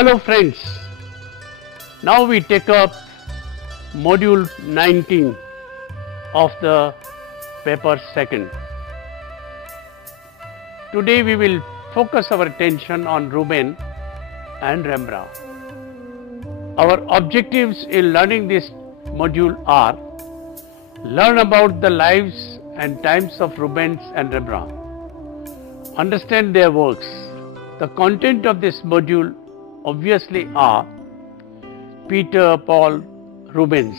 Hello friends, now we take up module 19 of the paper second. Today we will focus our attention on Rubens and Rembrandt. Our objectives in learning this module are: learn about the lives and times of Rubens and Rembrandt, understand their works. The content of this module obviously are: Peter Paul Rubens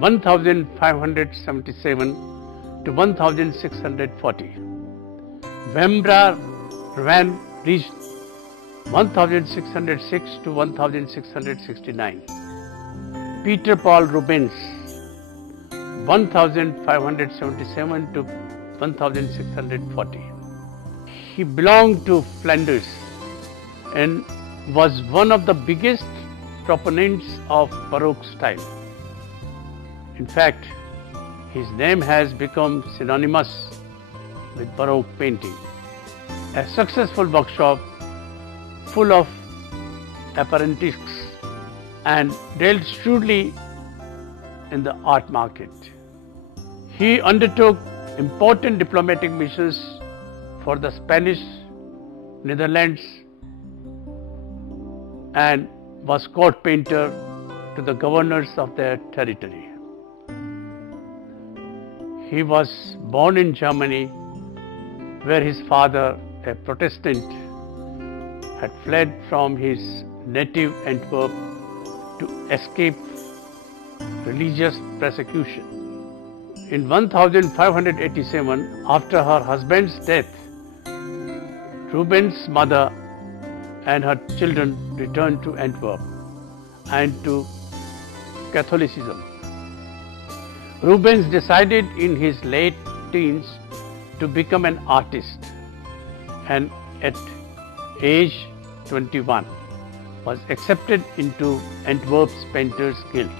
1577 to 1640, Rembrandt reached 1606 to 1669, Peter Paul Rubens 1577 to 1640. He belonged to Flanders and was one of the biggest proponents of Baroque style. In fact, his name has become synonymous with Baroque painting. A successful workshop full of apprenticed and dealt shrewdly in the art market. He undertook important diplomatic missions for the Spanish, Netherlands, and was court painter to the governors of their territory. He was born in Germany, where his father, a Protestant, had fled from his native Antwerp to escape religious persecution. In 1587, after her husband's death, Rubens' mother and her children returned to Antwerp and to Catholicism. Rubens decided in his late teens to become an artist, and at age 21 was accepted into Antwerp's Painters Guild,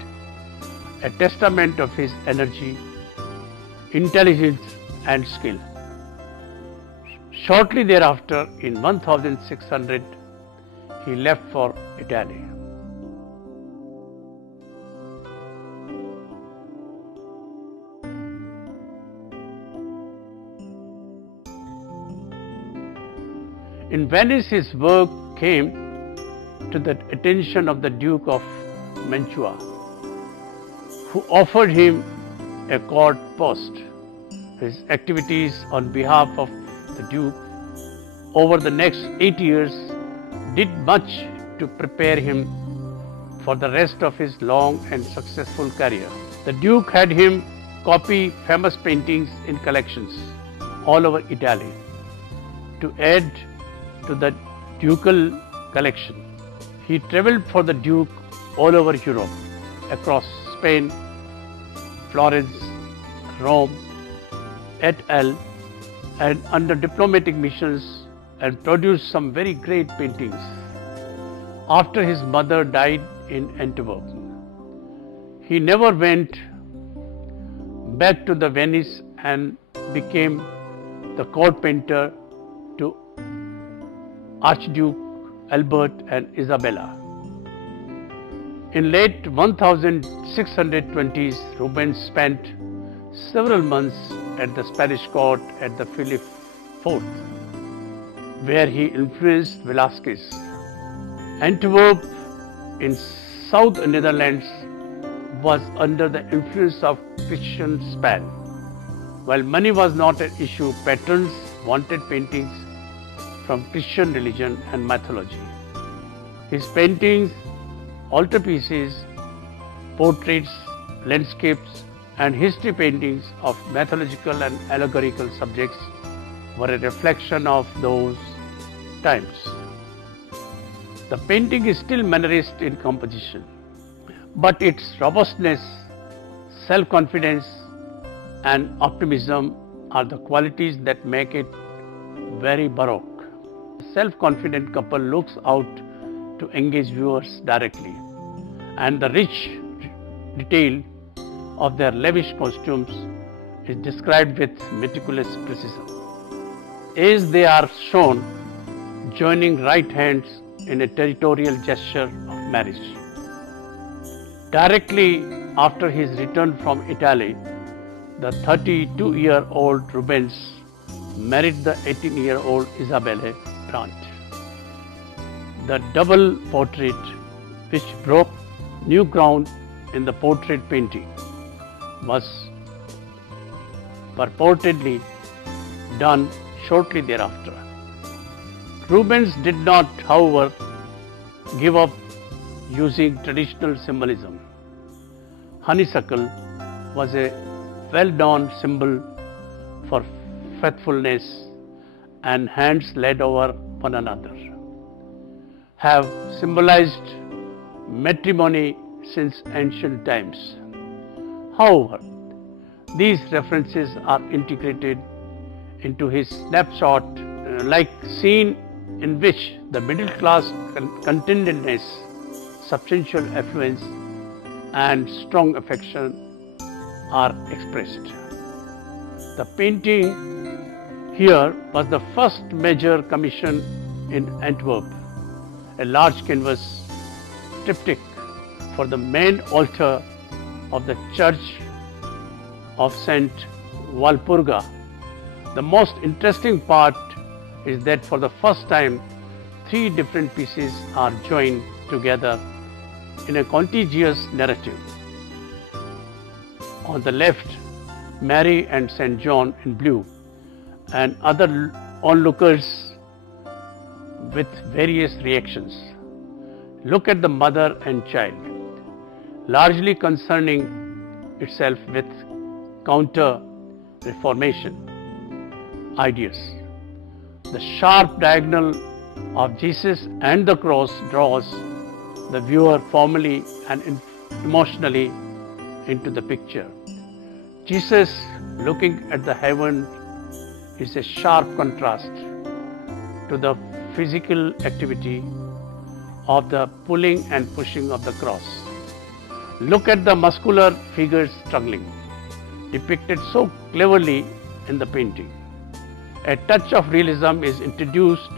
a testament of his energy, intelligence and skill. Shortly thereafter, in 1600, he left for Italy. In Venice, his work came to the attention of the Duke of Mantua, who offered him a court post. His activities on behalf of the Duke over the next 8 years did much to prepare him for the rest of his long and successful career. The Duke had him copy famous paintings in collections all over Italy. To add to the ducal collection, he traveled for the Duke all over Europe, across Spain, Florence, Rome, et al., and under diplomatic missions, and produced some very great paintings. After his mother died in Antwerp, he never went back to the Venice and became the court painter to Archduke Albert and Isabella. In late 1620s, Rubens spent several months at the Spanish court at the Philip IV, where he influenced Velázquez. Antwerp in South Netherlands was under the influence of Christian Spain. While money was not an issue, patrons wanted paintings from Christian religion and mythology. His paintings, altarpieces, portraits, landscapes, and history paintings of mythological and allegorical subjects were a reflection of those times. The painting is still Mannerist in composition, but its robustness, self-confidence, and optimism are the qualities that make it very Baroque. A self-confident couple looks out to engage viewers directly, and the rich detail of their lavish costumes is described with meticulous precision. As they are shown joining right hands in a territorial gesture of marriage. Directly after his return from Italy, the 32-year-old Rubens married the 18-year-old Isabelle Brandt. The double portrait, which broke new ground in the portrait painting, was purportedly done shortly thereafter. Rubens did not, however, give up using traditional symbolism. Honeysuckle was a well-known symbol for faithfulness, and hands laid over one another have symbolized matrimony since ancient times. However, these references are integrated into his snapshot like scene in which the middle class contentedness, substantial affluence and strong affection are expressed. The painting here was the first major commission in Antwerp, a large canvas triptych for the main altar of the Church of St. Walpurga. The most interesting part is that for the first time, 3 different pieces are joined together in a contiguous narrative. On the left, Mary and St. John in blue, and other onlookers with various reactions. Look at the mother and child, largely concerning itself with counter-reformation ideas. The sharp diagonal of Jesus and the cross draws the viewer formally and emotionally into the picture. Jesus looking at the heaven is a sharp contrast to the physical activity of the pulling and pushing of the cross. Look at the muscular figures struggling, depicted so cleverly in the painting. A touch of realism is introduced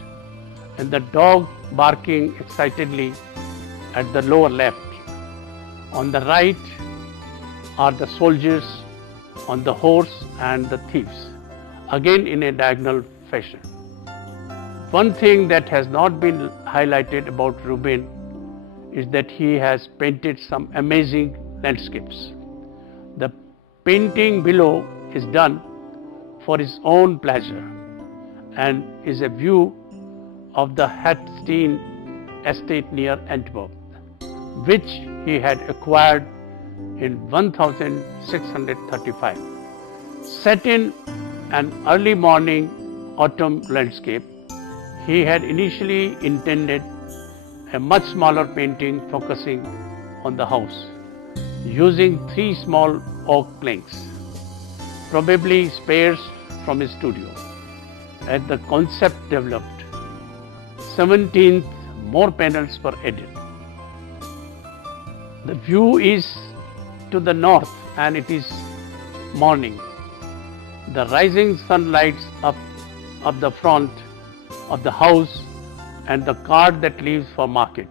in the dog barking excitedly at the lower left. On the right are the soldiers on the horse and the thieves, again in a diagonal fashion. One thing that has not been highlighted about Rubens is that he has painted some amazing landscapes. The painting below is done for his own pleasure and is a view of the Hattstein estate near Antwerp, which he had acquired in 1635. Set in an early morning autumn landscape, he had initially intended a much smaller painting focusing on the house, using 3 small oak planks, probably spares from his studio. As the concept developed, 17 more panels were added. The view is to the north and it is morning. The rising sun lights up the front of the house and the cart that leaves for market,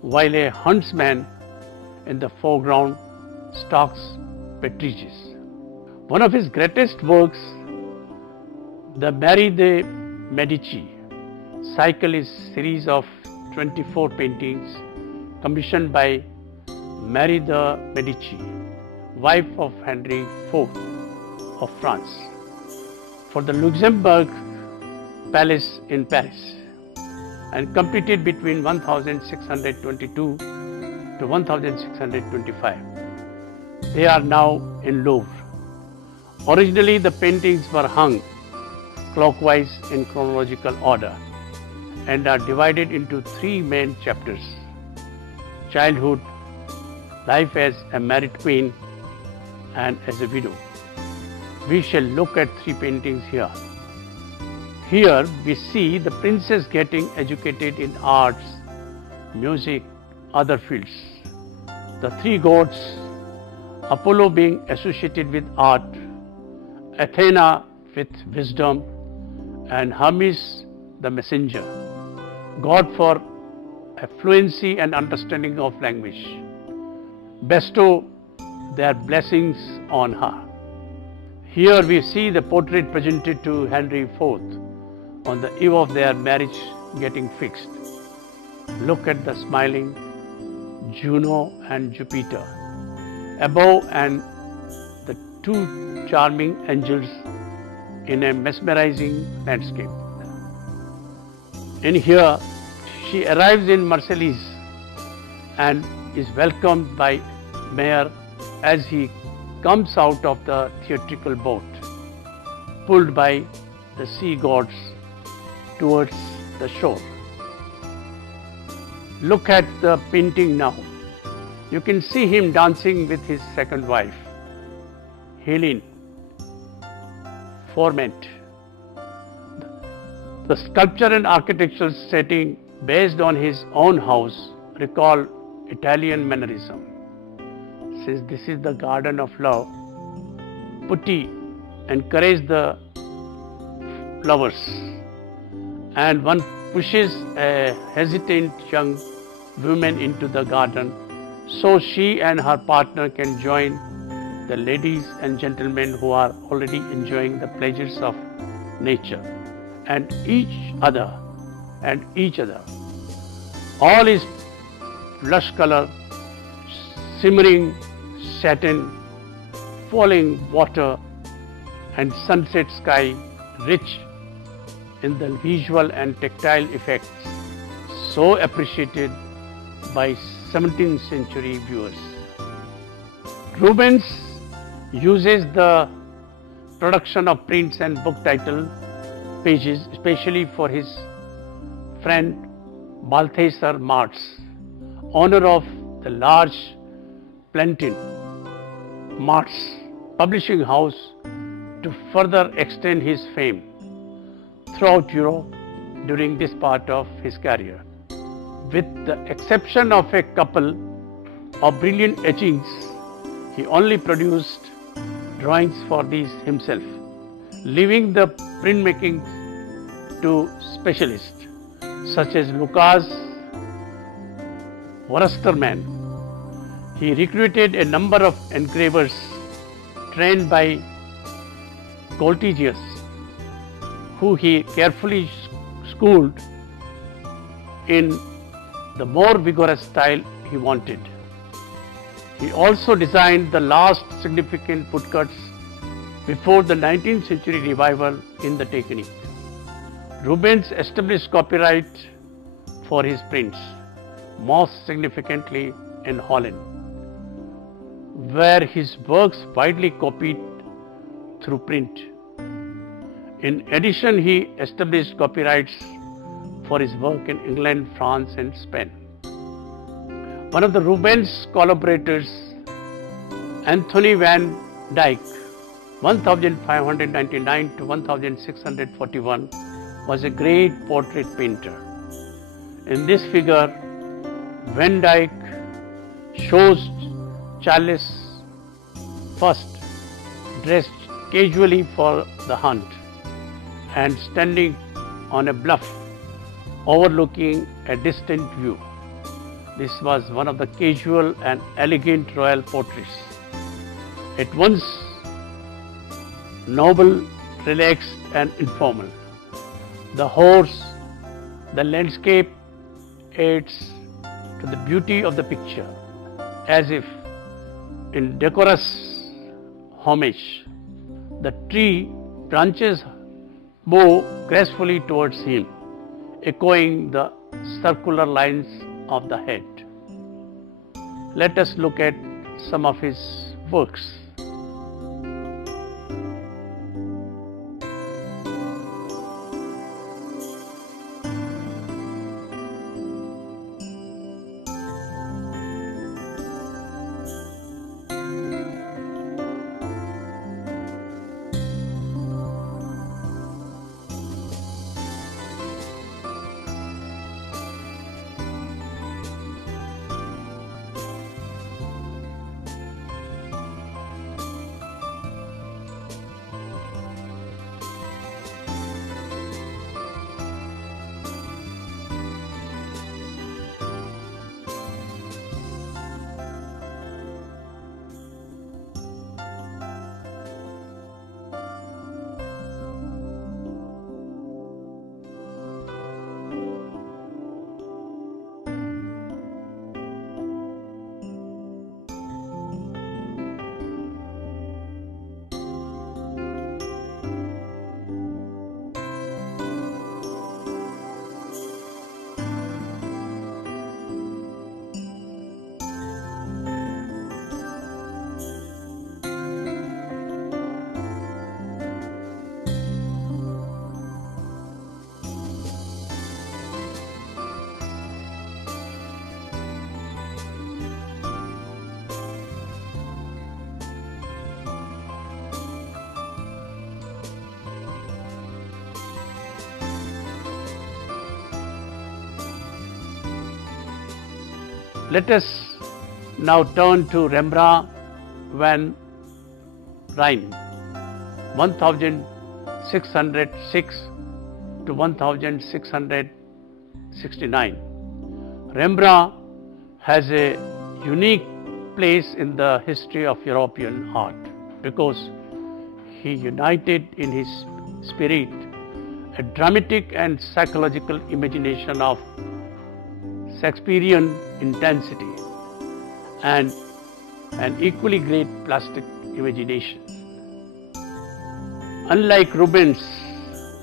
while a huntsman in the foreground stalks partridges. One of his greatest works, the Mary de' Medici cycle, is a series of 24 paintings commissioned by Mary de' Medici, wife of Henry IV of France, for the Luxembourg Palace in Paris, and completed between 1622 to 1625. They are now in Louvre. Originally, the paintings were hung clockwise in chronological order and are divided into 3 main chapters: childhood, life as a married queen, and as a widow. We shall look at 3 paintings here. Here we see the princess getting educated in arts, music, other fields. The 3 gods, Apollo being associated with art, Athena with wisdom, and Hermes the messenger, god for a fluency and understanding of language, bestow their blessings on her. Here we see the portrait presented to Henry IV on the eve of their marriage getting fixed. Look at the smiling Juno and Jupiter above, and the two charming angels in a mesmerizing landscape. In here, she arrives in Marseilles and is welcomed by Mayor as he comes out of the theatrical boat, pulled by the sea gods towards the shore. Look at the painting now. You can see him dancing with his second wife, Helene Forment. The sculpture and architectural setting based on his own house recall Italian mannerism. Since this is the garden of love, Putti encouraged the flowers, and one pushes a hesitant young woman into the garden so she and her partner can join the ladies and gentlemen who are already enjoying the pleasures of nature and each other. All is lush color, simmering satin, falling water and sunset sky, rich in the visual and tactile effects so appreciated by 17th century viewers. Rubens uses the production of prints and book title pages especially for his friend Balthasar Marx, owner of the large Plantin Marx publishing house, to further extend his fame throughout Europe during this part of his career. With the exception of a couple of brilliant etchings, he only produced drawings for these himself, leaving the printmaking to specialists such as Lucas Wurstermann. He recruited a number of engravers trained by Coltigius, who he carefully schooled in the more vigorous style he wanted. He also designed the last significant woodcuts before the 19th century revival in the technique. Rubens established copyright for his prints, most significantly in Holland, where his works widely copied through print. In addition, he established copyrights for his work in England, France and Spain. One of the Rubens collaborators, Anthony van Dyck, 1599 to 1641, was a great portrait painter. In this figure, Van Dyck shows Charles I dressed casually for the hunt and standing on a bluff overlooking a distant view. This was one of the casual and elegant royal portraits. At once noble, relaxed and informal. The horse, the landscape adds to the beauty of the picture, as if in decorous homage. The tree branches bow gracefully towards him, echoing the circular lines of the head. Let us look at some of his works. Let us now turn to Rembrandt van Rijn, 1606 to 1669. Rembrandt has a unique place in the history of European art because he united in his spirit a dramatic and psychological imagination of Shakespearean intensity and an equally great plastic imagination. Unlike Rubens,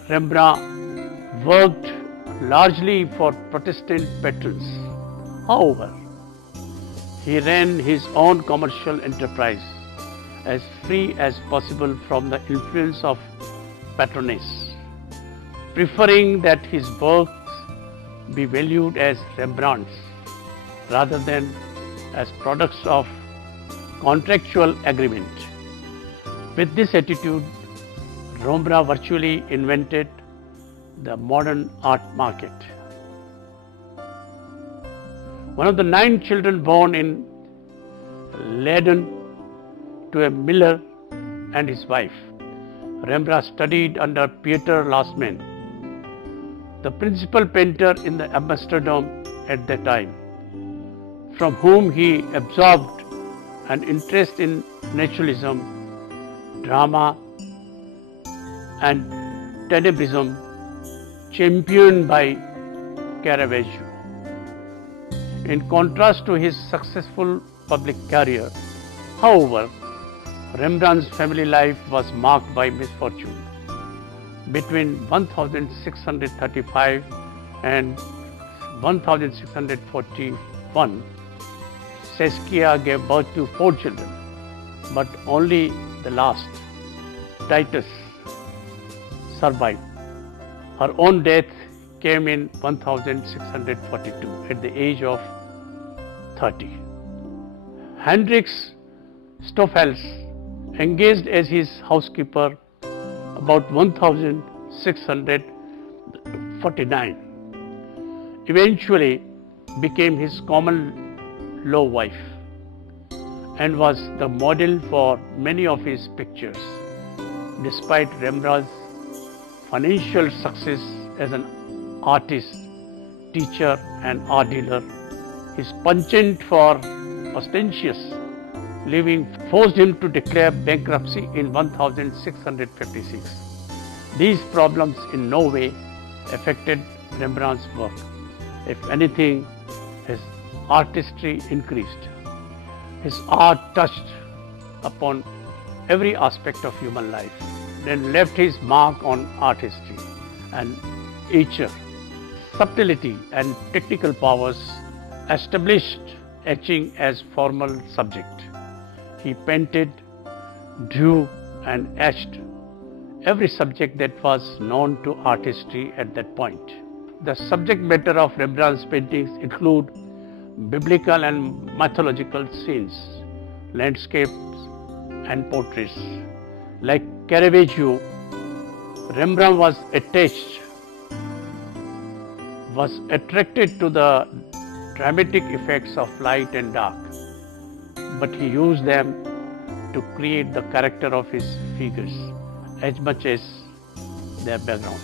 Rembrandt worked largely for Protestant patrons. However, he ran his own commercial enterprise as free as possible from the influence of patronage, preferring that his works be valued as Rembrandt's rather than as products of contractual agreement. With this attitude, Rembrandt virtually invented the modern art market. One of the 9 children born in Leiden to a miller and his wife, Rembrandt studied under Pieter Lasman, the principal painter in Amsterdam at that time, from whom he absorbed an interest in naturalism, drama, and tenebrism championed by Caravaggio. In contrast to his successful public career, however, Rembrandt's family life was marked by misfortune. Between 1635 and 1641, Saskia gave birth to 4 children, but only the last, Titus, survived. Her own death came in 1642 at the age of 30. Hendrix Stoffels, engaged as his housekeeper about 1649, eventually became his common law wife and was the model for many of his pictures. Despite Rembrandt's financial success as an artist, teacher and art dealer, his penchant for ostentatious living forced him to declare bankruptcy in 1656. These problems in no way affected Rembrandt's work. If anything, his artistry increased. His art touched upon every aspect of human life, then left his mark on art history and nature. Subtlety and technical powers established etching as formal subject. He painted, drew and etched every subject that was known to art history at that point. The subject matter of Rembrandt's paintings include biblical and mythological scenes, landscapes and portraits. Like Caravaggio, Rembrandt was attracted to the dramatic effects of light and dark, but he used them to create the character of his figures as much as their background.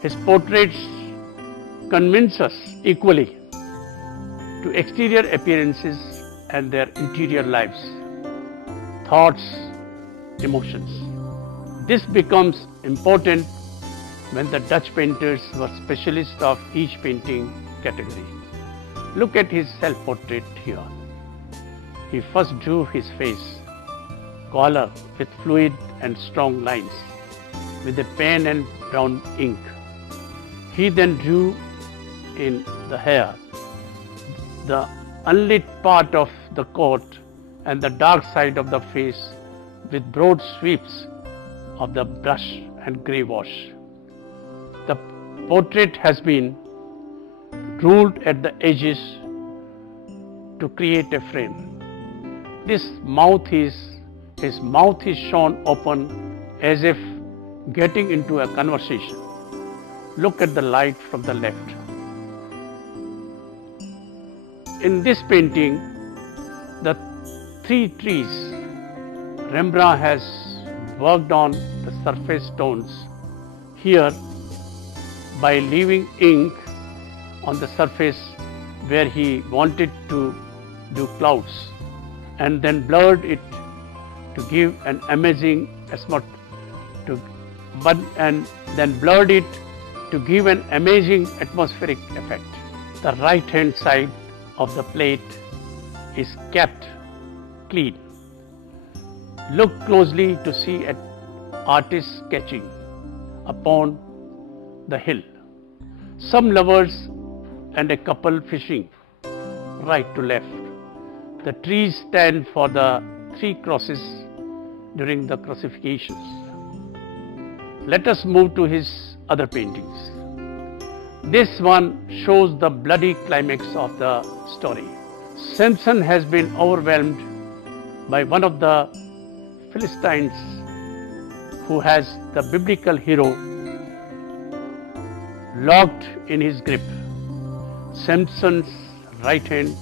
His portraits convince us equally to exterior appearances and their interior lives, thoughts, emotions. This becomes important when the Dutch painters were specialists of each painting category. Look at his self-portrait here. He first drew his face, collar with fluid and strong lines, with a pen and brown ink. He then drew in the hair, the unlit part of the coat and the dark side of the face with broad sweeps of the brush and grey wash. The portrait has been ruled at the edges to create a frame. His mouth is shown open as if getting into a conversation. Look at the light from the left. In this painting, the three trees, Rembrandt has worked on the surface tones here by leaving ink on the surface where he wanted to do clouds, and then blurred it to give an amazing atmospheric effect. The right hand side of the plate is kept clean. Look closely to see an artist sketching upon the hill. Some lovers and a couple fishing, right to left. The trees stand for the three crosses during the crucifixions. Let us move to his other paintings. This one shows the bloody climax of the story. Samson has been overwhelmed by one of the Philistines who has the biblical hero locked in his grip. Samson's right hand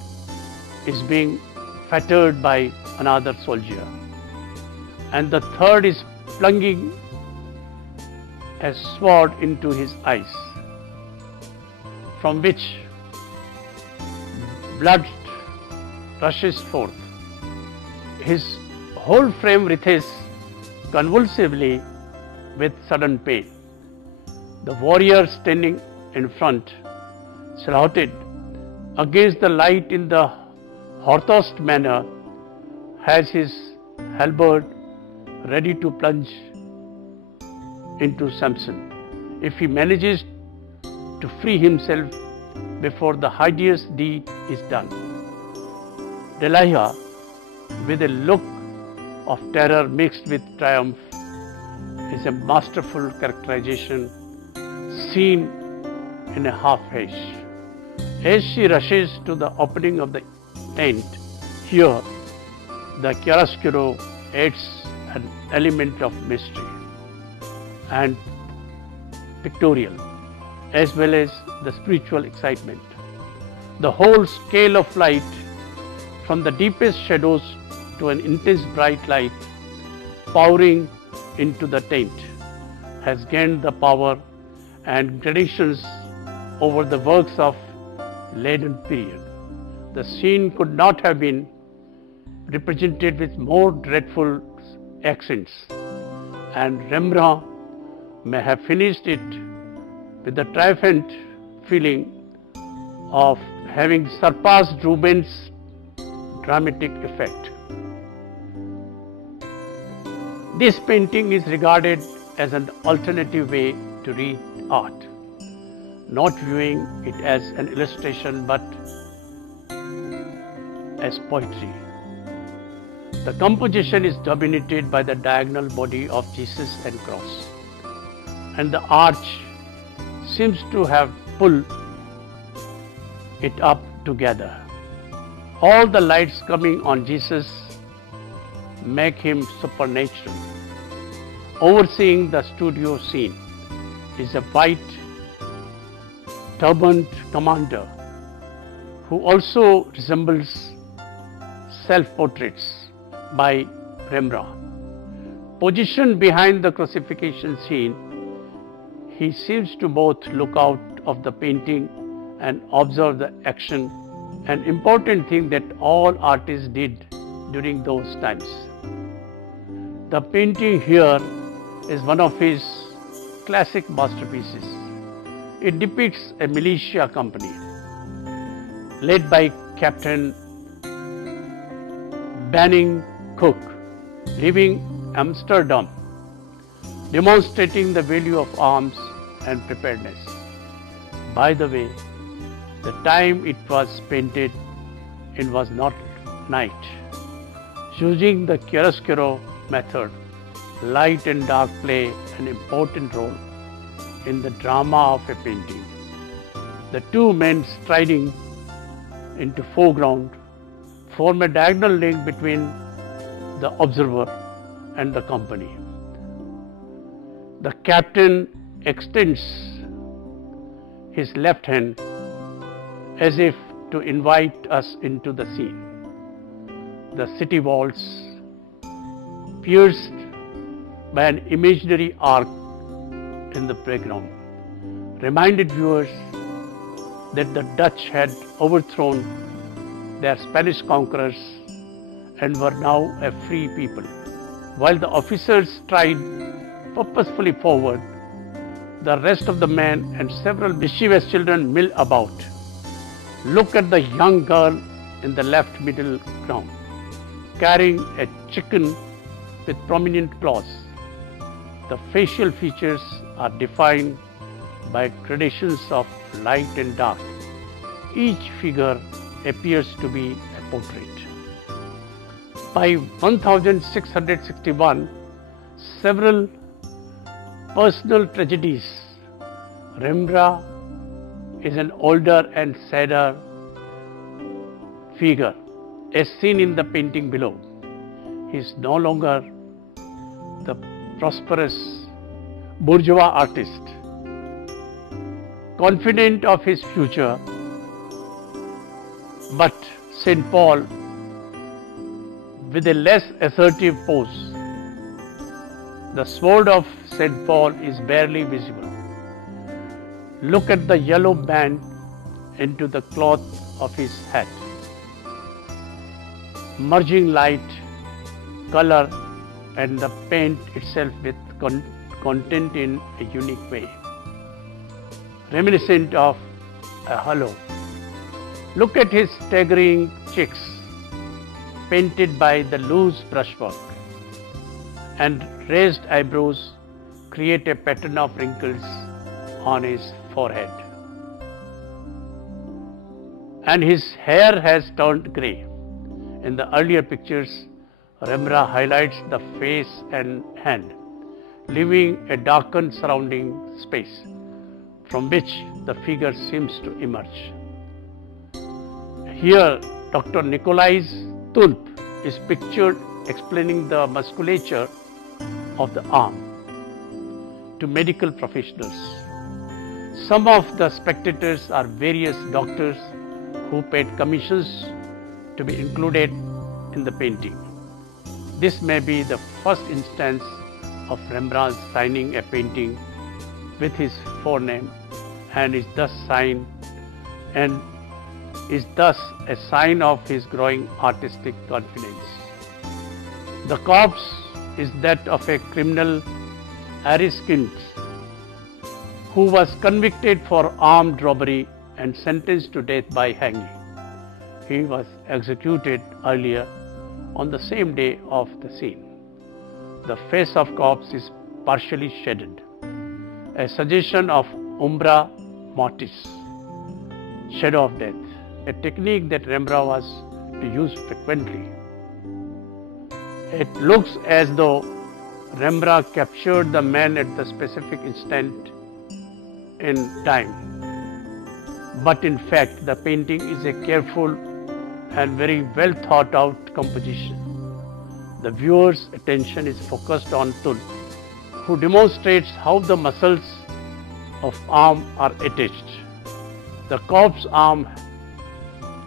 is being fettered by another soldier, and the third is plunging a sword into his eyes, from which blood rushes forth. His whole frame writhes convulsively with sudden pain. The warrior standing in front, silhouetted against the light in the haughtiest manner, has his halberd ready to plunge into Samson if he manages to free himself before the hideous deed is done. Delilah, with a look of terror mixed with triumph, is a masterful characterization seen in a half-hash. As she rushes to the opening of the tent, here the chiaroscuro adds an element of mystery and pictorial, as well as the spiritual excitement. The whole scale of light, from the deepest shadows to an intense bright light pouring into the tent, has gained the power and gradations over the works of later period. The scene could not have been represented with more dreadful accents, and Rembrandt may have finished it with the triumphant feeling of having surpassed Rubens' dramatic effect. This painting is regarded as an alternative way to read art, not viewing it as an illustration but as poetry. The composition is dominated by the diagonal body of Jesus and cross, and the arch seems to have pulled it up together. All the lights coming on Jesus make him supernatural. Overseeing the studio scene is a white turbaned commander who also resembles self-portraits by Rembrandt. Positioned behind the crucifixion scene, he seems to both look out of the painting and observe the action, an important thing that all artists did during those times. The painting here is one of his classic masterpieces. It depicts a militia company led by Captain Banning Cook, leaving Amsterdam, demonstrating the value of arms and preparedness. By the way, the time it was painted, it was not night. Using the chiaroscuro method, light and dark play an important role in the drama of a painting. The two men striding into foreground form a diagonal link between the observer and the company. The captain extends his left hand as if to invite us into the scene. The city walls, pierced by an imaginary arc in the background, reminded viewers that the Dutch had overthrown their Spanish conquerors and were now a free people. While the officers stride purposefully forward, the rest of the men and several mischievous children mill about. Look at the young girl in the left middle ground, carrying a chicken with prominent claws. The facial features are defined by gradations of light and dark. Each figure appears to be a portrait. By 1661, several personal tragedies. Rembrandt is an older and sadder figure, as seen in the painting below. He is no longer the prosperous bourgeois artist, confident of his future, but St. Paul, with a less assertive pose. The sword of St. Paul is barely visible. Look at the yellow band into the cloth of his hat, merging light, color and the paint itself with content in a unique way, reminiscent of a halo. Look at his staggering cheeks, painted by the loose brushwork, and raised eyebrows create a pattern of wrinkles on his forehead. And his hair has turned grey. In the earlier pictures, Rembrandt highlights the face and hand, leaving a darkened surrounding space from which the figure seems to emerge. Here, Dr. Nicolai's tulp is pictured explaining the musculature of the arm to medical professionals. Some of the spectators are various doctors who paid commissions to be included in the painting. This may be the first instance of Rembrandt signing a painting with his forename and is thus a sign of his growing artistic confidence. The corpse is that of a criminal Ariskins who was convicted for armed robbery and sentenced to death by hanging. He was executed earlier on the same day of the scene. The face of corpse is partially shaded, a suggestion of umbra mortis, shadow of death, a technique that Rembrandt was to use frequently. It looks as though Rembrandt captured the man at the specific instant in time. But in fact, the painting is a careful and very well thought out composition. The viewer's attention is focused on Tulp, who demonstrates how the muscles of arm are attached. The corpse arm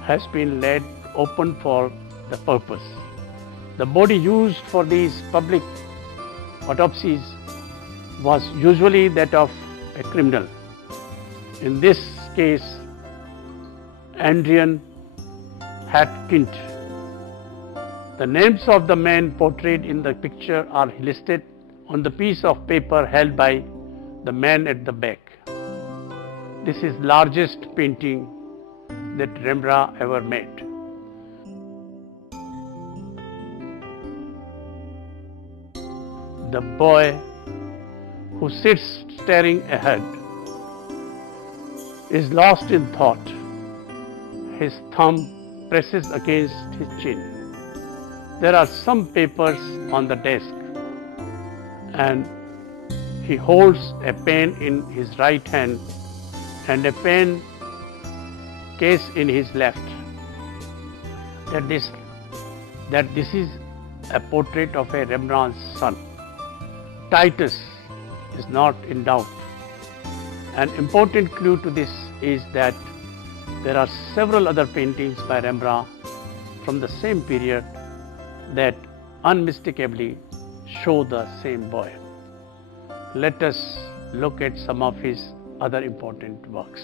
has been laid open for the purpose. The body used for these public autopsies was usually that of a criminal. In this case, Adrian Hatkint. The names of the men portrayed in the picture are listed on the piece of paper held by The Man at the Back. This is largest painting that Rembrandt ever made. The boy who sits staring ahead is lost in thought. His thumb presses against his chin. There are some papers on the desk and he holds a pen in his right hand and a pen case in his left. That this is a portrait of a Rembrandt's son. Titus is not in doubt. An important clue to this is that there are several other paintings by Rembrandt from the same period that unmistakably show the same boy. Let us look at some of his other important works.